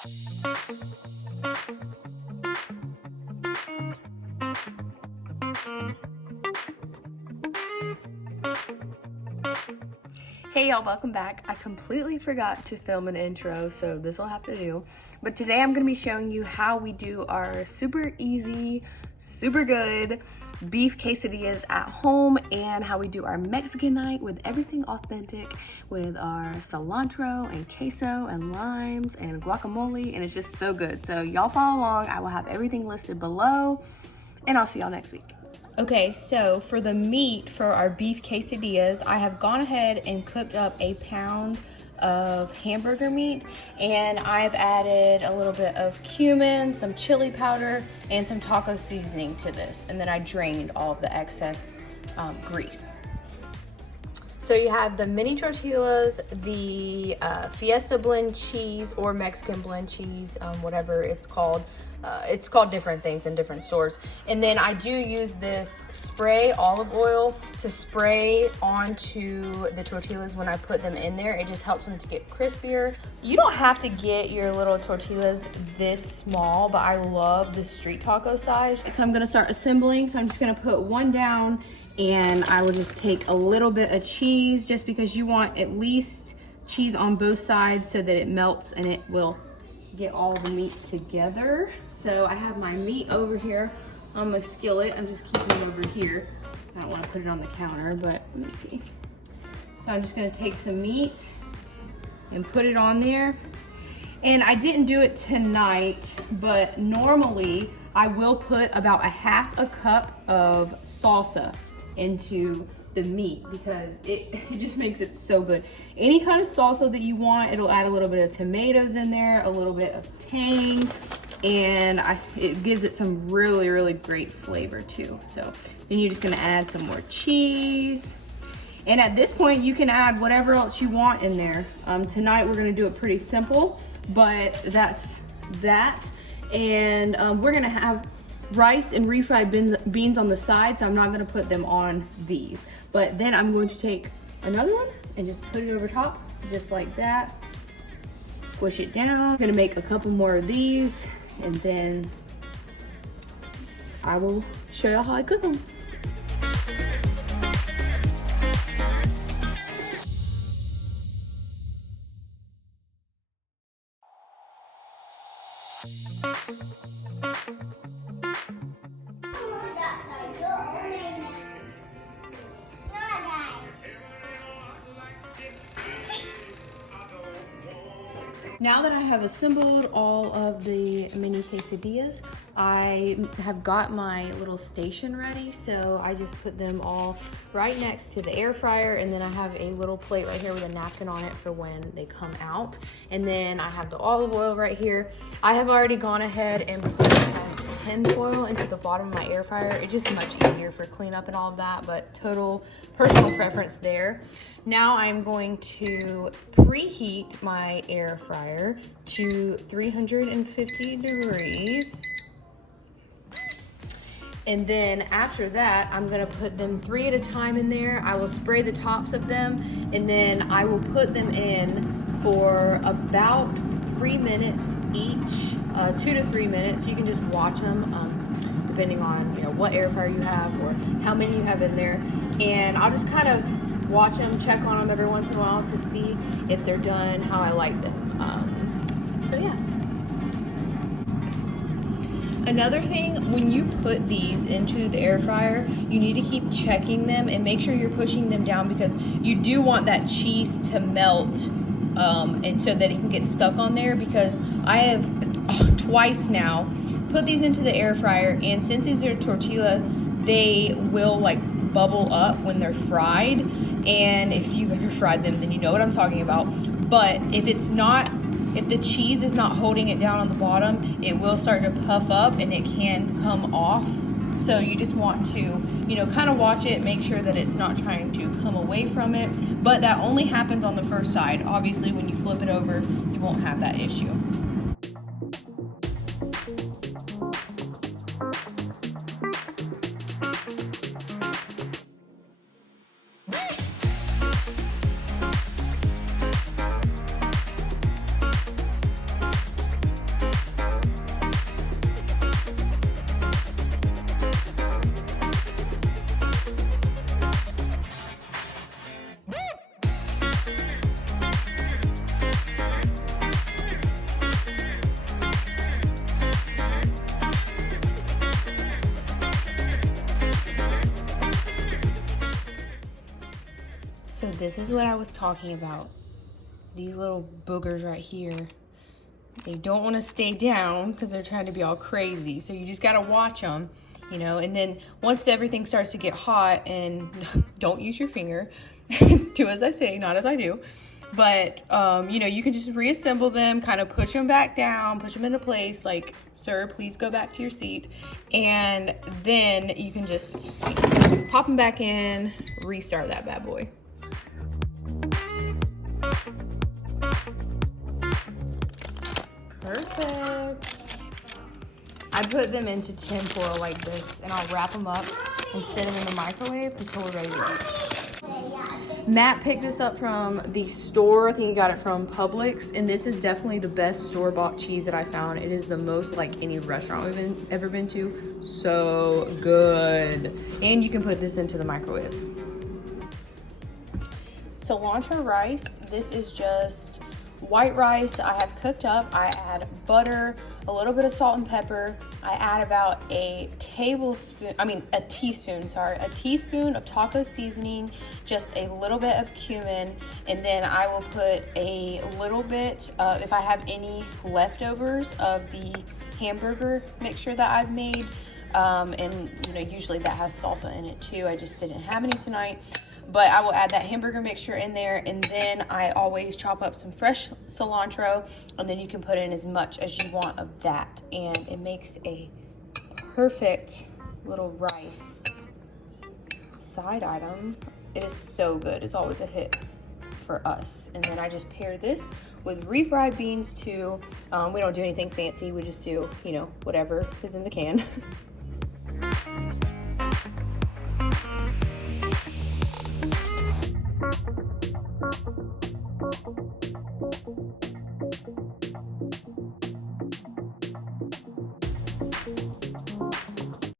Hey y'all, welcome back. I completely forgot to film an intro, so this will have to do. But today I'm gonna be showing you how we do our super easy, super good beef quesadillas at home, and how we do our Mexican night with everything authentic with our cilantro and queso and limes and guacamole, and it's just so good. So y'all follow along. I will have everything listed below, and I'll see y'all next week. Okay, so for the meat for our beef quesadillas, I have gone ahead and cooked up a pound of hamburger meat, and I've added a little bit of cumin, some chili powder, and some taco seasoning to this, and then I drained all of the excess grease. So you have the mini tortillas, the Fiesta blend cheese or Mexican blend cheese, whatever it's called. It's called different things in different stores. And then I do use this spray olive oil to spray onto the tortillas when I put them in there. It just helps them to get crispier. You don't have to get your little tortillas this small, but I love the street taco size. So I'm gonna start assembling. So I'm just gonna put one down, and I will just take a little bit of cheese, just because you want at least cheese on both sides so that it melts and it will get all the meat together. So I have my meat over here on my skillet. I'm just keeping it over here. I don't want to put it on the counter, but let me see. So I'm just gonna take some meat and put it on there. And I didn't do it tonight, but normally I will put about a half a cup of salsa into the meat, because it just makes it so good. Any kind of salsa that you want, it'll add a little bit of tomatoes in there, a little bit of tang, and it gives it some really, really great flavor too. So then you're just gonna add some more cheese. And at this point, you can add whatever else you want in there. Tonight, we're gonna do it pretty simple, but that's that. And we're gonna have rice and refried beans on the side, so I'm not gonna put them on these. But then I'm going to take another one and just put it over top, just like that. Squish it down. I'm gonna make a couple more of these, and then I will show y'all how I cook them. Now that I have assembled all of the mini quesadillas, I have got my little station ready. So I just put them all right next to the air fryer, and then I have a little plate right here with a napkin on it for when they come out. And then I have the olive oil right here. I have already gone ahead and put some tin foil into the bottom of my air fryer. It's just much easier for cleanup and all of that, but total personal preference there. Now I'm going to preheat my air fryer to 350 degrees. And then after that, I'm gonna put them 3 at a time in there. I will spray the tops of them, and then I will put them in for about 3 minutes each, 2 to 3 minutes. You can just watch them depending on what air fryer you have or how many you have in there. And I'll just kind of watch them, check on them every once in a while to see if they're done how I like them. So yeah. Another thing, when you put these into the air fryer, you need to keep checking them and make sure you're pushing them down, because you do want that cheese to melt, and so that it can get stuck on there. Because I have twice now put these into the air fryer, and since these are tortilla, they will like bubble up when they're fried. And if you've ever fried them, then you know what I'm talking about. But if the cheese is not holding it down on the bottom, it will start to puff up and it can come off. So you just want to, kind of watch it, make sure that it's not trying to come away from it. But that only happens on the first side. Obviously, when you flip it over, you won't have that issue. this is what I was talking about. These little boogers right here. They don't want to stay down because they're trying to be all crazy. So you just got to watch them, you know. And then once everything starts to get hot, and don't use your finger, do as I say, not as I do. But, you know, you can just reassemble them, kind of push them back down, push them into place, like, sir, please go back to your seat. And then you can just pop them back in, restart that bad boy. Perfect. I put them into tin foil like this, and I'll wrap them up and set them in the microwave until we're ready to eat. Matt picked this up from the store. I think he got it from Publix, and this is definitely the best store-bought cheese that I found. It is the most like any restaurant we've ever been to. So good. And you can put this into the microwave. Cilantro rice. This is just white rice I have cooked up. I add butter, a little bit of salt and pepper. I add about a teaspoon of taco seasoning, just a little bit of cumin, and then I will put a little bit of, if I have any leftovers of the hamburger mixture that I've made, and you know, usually that has salsa in it too. I just didn't have any tonight. But I will add that hamburger mixture in there, and then I always chop up some fresh cilantro, and then you can put in as much as you want of that, and it makes a perfect little rice side item. It is so good. It's always a hit for us. And then I just pair this with refried beans too. We don't do anything fancy. We just do, you know, whatever is in the can.